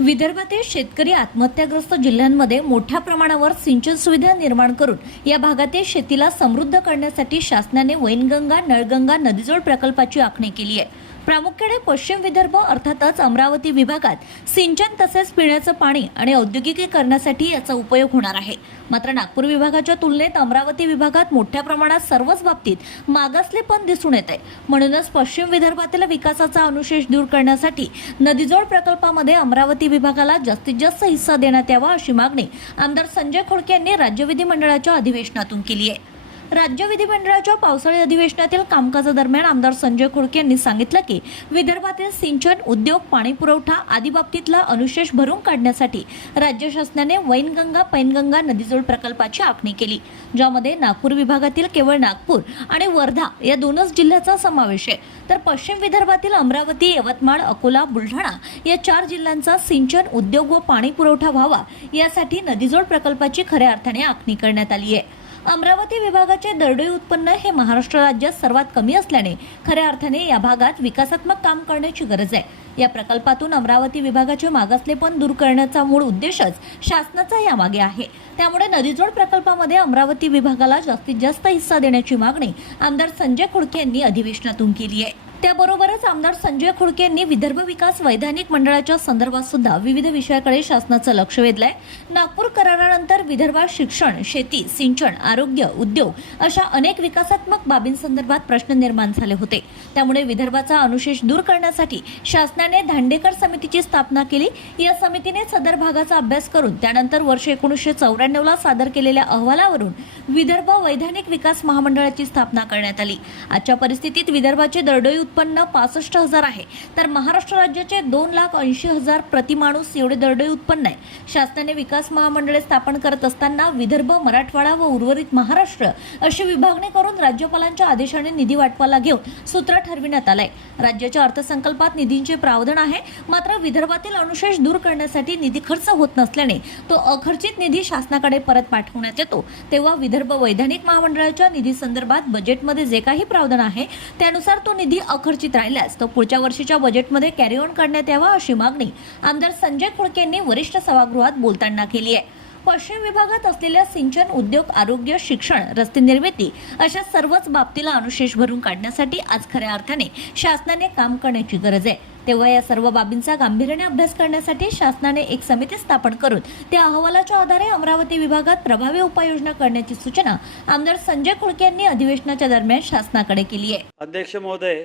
विदर्भातील शेतकरी आत्महत्याग्रस्त जिल्ह्यांमध्ये मोठ्या प्रमाणावर सिंचन सुविधा निर्माण करून या भागातील शेतीला समृद्ध करण्यासाठी शासनाने वैनगंगा नळगंगा नदीजोड प्रकल्पाची आखणी केली आहे. प्रामुख्याने पश्चिम विदर्भ अर्थातच अमरावती विभागात सिंचन तसेच पिण्याचं पाणी आणि औद्योगिकीकरणासाठी याचा उपयोग होणार आहे. मात्र नागपूर विभागाच्या तुलनेत अमरावती विभागात मोठ्या प्रमाणात सर्वच बाबतीत मागासलेपण दिसून येत आहे म्हणूनच पश्चिम विदर्भातील विकासाचा अनुशेष दूर करण्यासाठी नदीजोड प्रकल्पामध्ये अमरावती विभागाला जास्तीत जास्त हिस्सा देण्यात यावा अशी मागणी आमदार संजय खोडके यांनी राज्य विधिमंडळाच्या अधिवेशनातून केली आहे. राज्य विधिमंडळाच्या पावसाळी अधिवेशनातील कामकाजादरम्यान आमदार संजय खोडके यांनी सांगितलं की विदर्भातील सिंचन उद्योग पाणी पुरवठा आदी बाबतीतला अनुशेष भरून काढण्यासाठी राज्य शासनाने वैनगंगा पैनगंगा नदीजोड प्रकल्पाची आखणी केली ज्यामध्ये नागपूर विभागातील केवळ नागपूर आणि वर्धा या दोनच जिल्ह्याचा समावेश आहे. तर पश्चिम विदर्भातील अमरावती यवतमाळ अकोला बुलढाणा या चार जिल्ह्यांचा सिंचन उद्योग व पाणी पुरवठा व्हावा यासाठी नदीजोड प्रकल्पाची खऱ्या अर्थाने आखणी करण्यात आली आहे. अमरावती विभागाचे दरडोई उत्पन्न हे महाराष्ट्र राज्यात सर्वात कमी असल्याने खऱ्या अर्थाने या भागात विकासात्मक काम करण्याची गरज आहे. या प्रकल्पातून अमरावती विभागाचे मागासलेपण दूर करण्याचा मूळ उद्देशच शासनाचा यामागे आहे. त्यामुळे नदीजोड प्रकल्पामध्ये अमरावती विभागाला जास्तीत जास्त हिस्सा देण्याची मागणी आमदार संजय खुडके यांनी अधिवेशनातून केली आहे. त्याबरोबरच आमदार संजय खुडके यांनी विदर्भ विकास वैधानिक मंडळाच्या संदर्भात सुद्धा विविध विषयाकडे शासनाचं लक्ष वेधलंय. नागपूर करारानंतर विदर्भात शिक्षण शेती सिंचन आरोग्य उद्योग अशा अनेक विकासात्मक बाबींसंदर्भात प्रश्न निर्माण झाले होते. त्यामुळे विदर्भाचा अनुशेष दूर करण्यासाठी शासनाने धांडेकर समितीची स्थापना केली. या समितीने सदर भागाचा अभ्यास करून त्यानंतर वर्ष एकोणीसशे चौऱ्याण्णवला सादर केलेल्या अहवालावरून विदर्भ वैधानिक विकास महामंडळाची स्थापना करण्यात आली. आजच्या परिस्थितीत विदर्भाचे दरडोई उत्पन्न पासष्ट हजार आहे. तर महाराष्ट्र राज्याचे दोन लाख ऐंशी हजार प्रतिमाणूस एवढे दरडोई उत्पन्न आहे. शासनाने विकास महामंडळे स्थापन करत असताना विदर्भ मराठवाडा व उर्वरित महाराष्ट्र अशी विभागणी करून राज्यपालांच्या आदेशाने निधी वाटपाला घेऊन सूत्र ठरविण्यात आलंय. राज्याच्या अर्थसंकल्पात निधींचे प्रावधान आहे. मात्र विदर्भातील अनुशेष दूर करण्यासाठी निधी खर्च होत नसल्याने तो अखर्चित निधी शासनाकडे परत पाठवण्यात येतो. तेव्हा विदर्भ वैधानिक महामंडळाच्या निधी संदर्भात बजेटमध्ये जे काही प्रावधान आहे त्यानुसार तो निधी अखर्चित राहिल्यास तो पुढच्या वर्षीच्या बजेटमध्ये कॅरी ऑन करण्यात यावा अशी मागणी आमदार संजय खोडके यांनी वरिष्ठ सभागृहात बोलताना केली आहे. पश्चिम विभागात असलेल्या सिंचन उद्योग आरोग्य शिक्षण रस्ते निर्मिती अशा सर्वच बाबतीला अनुशेष भरून काढण्यासाठी आज खऱ्या अर्थाने शासनाने काम करण्याची गरज आहे. तेव्हा या सर्व बाबींचा गांभीर्याने अभ्यास करण्यासाठी शासनाने एक समिती स्थापन करून त्या अहवालाच्या आधारे अमरावती विभागात प्रभावी उपाययोजना करण्याची सूचना आमदार संजय खुळके यांनी अधिवेशनाच्या दरम्यान शासनाकडे केली आहे. अध्यक्ष महोदय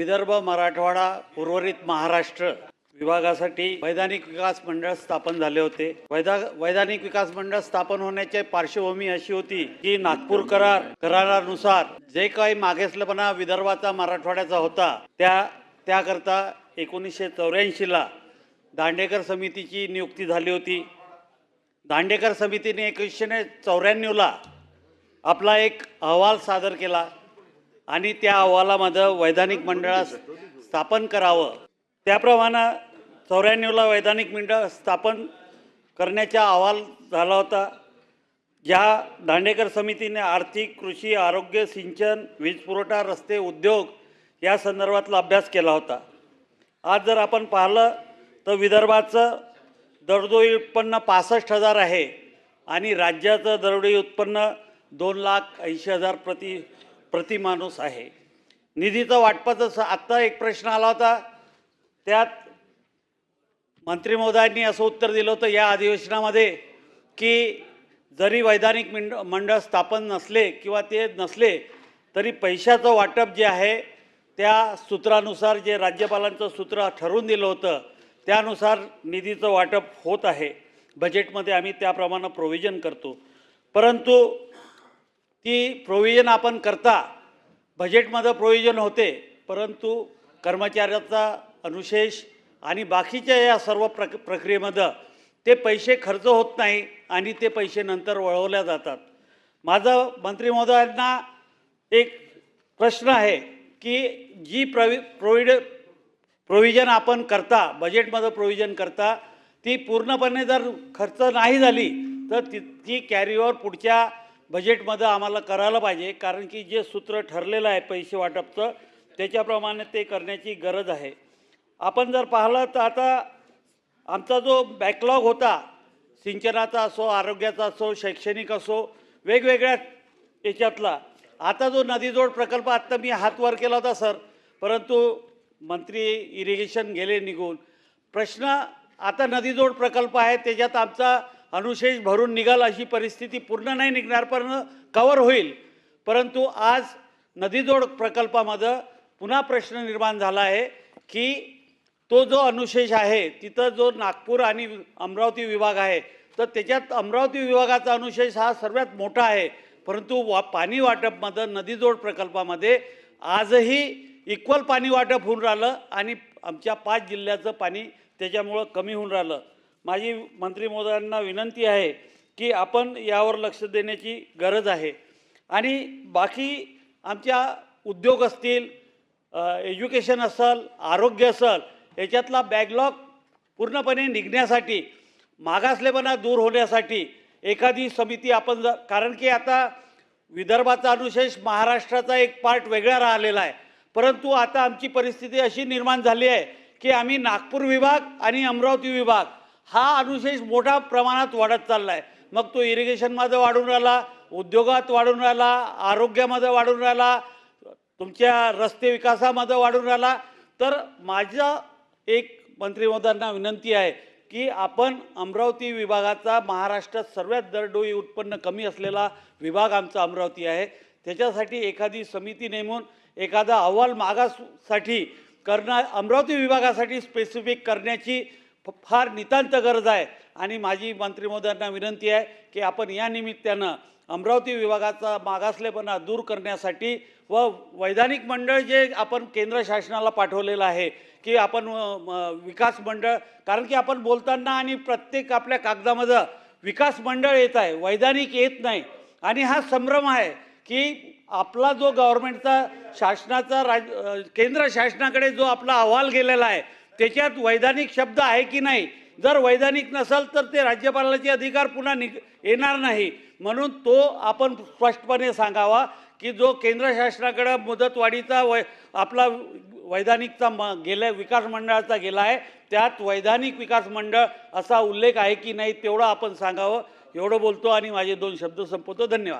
विदर्भ मराठवाडा उर्वरित महाराष्ट्र विभागासाठी वैधानिक विकास मंडळ स्थापन झाले होते. वैदा वैधानिक विकास मंडळ स्थापन होण्याची पार्श्वभूमी अशी होती की नागपूर करार करारानुसार जे काही मागेसलेपणा विदर्भाचा मराठवाड्याचा होता त्या त्याकरता एकोणीसशे चौऱ्याऐंशीला दांडेकर समितीची नियुक्ती झाली होती. दांडेकर समितीने एकोणीसशे चौऱ्याण्णवला आपला एक अहवाल सादर केला. आणि त्या अहवालामध्ये वैधानिक मंडळास स्थापन करावं. त्याप्रमाणे चौऱ्याण्णवला वैधानिक मंडळ स्थापन करण्याचा अहवाल झाला होता ज्या दांडेकर समितीने आर्थिक कृषी आरोग्य सिंचन वीज पुरवठा रस्ते उद्योग या संदर्भातला अभ्यास केला होता. आज जर आपण पाहिलं तर विदर्भाचं दरडोई उत्पन्न पासष्ट हजार आहे आणि राज्याचं दरडोई उत्पन्न दोन लाख ऐंशी हजार प्रति प्रतिमाणूस आहे. निधीचं वाटपाचं आत्ता एक प्रश्न आला होता. त्यात मंत्री महोदयांनी असं उत्तर दिलं होतं या अधिवेशनामध्ये की जरी वैधानिक मंड मंडळ स्थापन नसले किंवा ते नसले तरी पैशाचं वाटप जे आहे त्या सूत्रानुसार जे राज्यपालांचं सूत्र ठरवून दिलं होतं त्यानुसार निधीचं वाटप होत आहे. बजेटमध्ये आम्ही त्याप्रमाणे प्रोव्हिजन करतो. परंतु ती प्रोव्हिजन आपण करता. बजेटमध्ये प्रोव्हिजन होते परंतु कर्मचाऱ्याचा अनुशेष आणि बाकीच्या या सर्व प्रक प्रक्रियेमध्ये ते पैसे खर्च होत नाही आणि ते पैसे नंतर वळवल्या जातात. माझं मंत्री महोदयांना एक प्रश्न आहे की जी प्रवि प्रोविड प्रोव्हिजन आपण करता बजेटमध्ये प्रोव्हिजन करता ती पूर्णपणे जर खर्च नाही झाली तर ती ती कॅरीओवर पुढच्या बजेटमध्ये आम्हाला करायला पाहिजे कारण की जे सूत्र ठरलेलं आहे पैसे वाटपचं त्याच्याप्रमाणे ते करण्याची गरज आहे. आपण जर पाहिलं तर आता आमचा जो बॅकलॉग होता सिंचनाचा असो आरोग्याचा असो शैक्षणिक असो वेगवेगळ्या याच्यातला आता जो नदीजोड प्रकल्प आत्ता मी हात वर केला होता सर परंतु मंत्री इरिगेशन गेले निघून. प्रश्न आता नदीजोड प्रकल्प आहे त्याच्यात आमचा अनुशेष भरून निघाल अशी परिस्थिती पूर्ण नाही निघणार पण कवर होईल. परंतु आज नदीजोड प्रकल्पामध्ये पुन्हा प्रश्न निर्माण झाला आहे की तो जो अनुशेष आहे तिथं जो नागपूर आणि अमरावती विभाग आहे तर त्याच्यात अमरावती विभागाचा अनुशेष हा सर्वात मोठा आहे. परंतु वा पाणी वाटपमध्ये नदीजोड प्रकल्पामध्ये आजही इक्वल पाणी वाटप होऊन राहिलं आणि आमच्या पाच जिल्ह्याचं पाणी त्याच्यामुळं कमी होऊन राहिलं. माझी मंत्री महोदयांना विनंती आहे की आपण यावर लक्ष देण्याची गरज आहे. आणि बाकी आमच्या उद्योग असतील एज्युकेशन असेल आरोग्य असेल याच्यातला बॅकलॉग पूर्णपणे निघण्यासाठी मागासलेपणा दूर होण्यासाठी एखादी समिती आपण जर कारण की आता विदर्भाचा अनुशेष महाराष्ट्राचा एक पार्ट वेगळा राहिलेला आहे. परंतु आता आमची परिस्थिती अशी निर्माण झाली आहे की आम्ही नागपूर विभाग आणि अमरावती विभाग हा अनुशेष मोठ्या प्रमाणात वाढत चालला आहे मग तो इरिगेशनमध्ये वाढून राहिला उद्योगात वाढून राहिला आरोग्यामध्ये वाढून राहिला तुमच्या रस्ते विकासामध्ये वाढून राहिला. तर माझं एक मंत्रिमहोदयांना विनंती आहे की आपण अमरावती विभागाचा महाराष्ट्रात सर्वात दरडोई उत्पन्न कमी असलेला विभाग आमचा अमरावती आहे. त्याच्यासाठी एखादी समिती नेमून एखादा अहवाल मागाससाठी करणं अमरावती विभागासाठी स्पेसिफिक करण्याची फार नितांत गरज आहे. आणि माझी मंत्री महोदयांना विनंती आहे की आपण या निमित्तानं अमरावती विभागाचा मागासलेपणा दूर करण्यासाठी व वैधानिक मंडळ जे आपण केंद्र शासनाला पाठवलेलं आहे की आपण विकास मंडळ कारण की आपण बोलताना आणि प्रत्येक आपल्या कागदामध्ये विकास मंडळ येत आहे वैधानिक येत नाही. आणि हा संभ्रम आहे की आपला जो गव्हर्नमेंटचा शासनाचा राज केंद्र शासनाकडे जो आपला अहवाल गेलेला आहे त्याच्यात वैधानिक शब्द आहे की नाही? जर वैधानिक नसेल तर ते राज्यपालाचे अधिकार पुन्हा निघ येणार नाही. म्हणून तो आपण स्पष्टपणे सांगावा की जो केंद्र शासनाकडं मुदतवाढीचा वै आपला वैधानिकचा म गेल्या विकास मंडळाचा गेला आहे त्यात वैधानिक विकास मंडळ असा उल्लेख आहे की नाही तेवढं आपण सांगावं. एवढं बोलतो आणि माझे दोन शब्द संपवतो. धन्यवाद.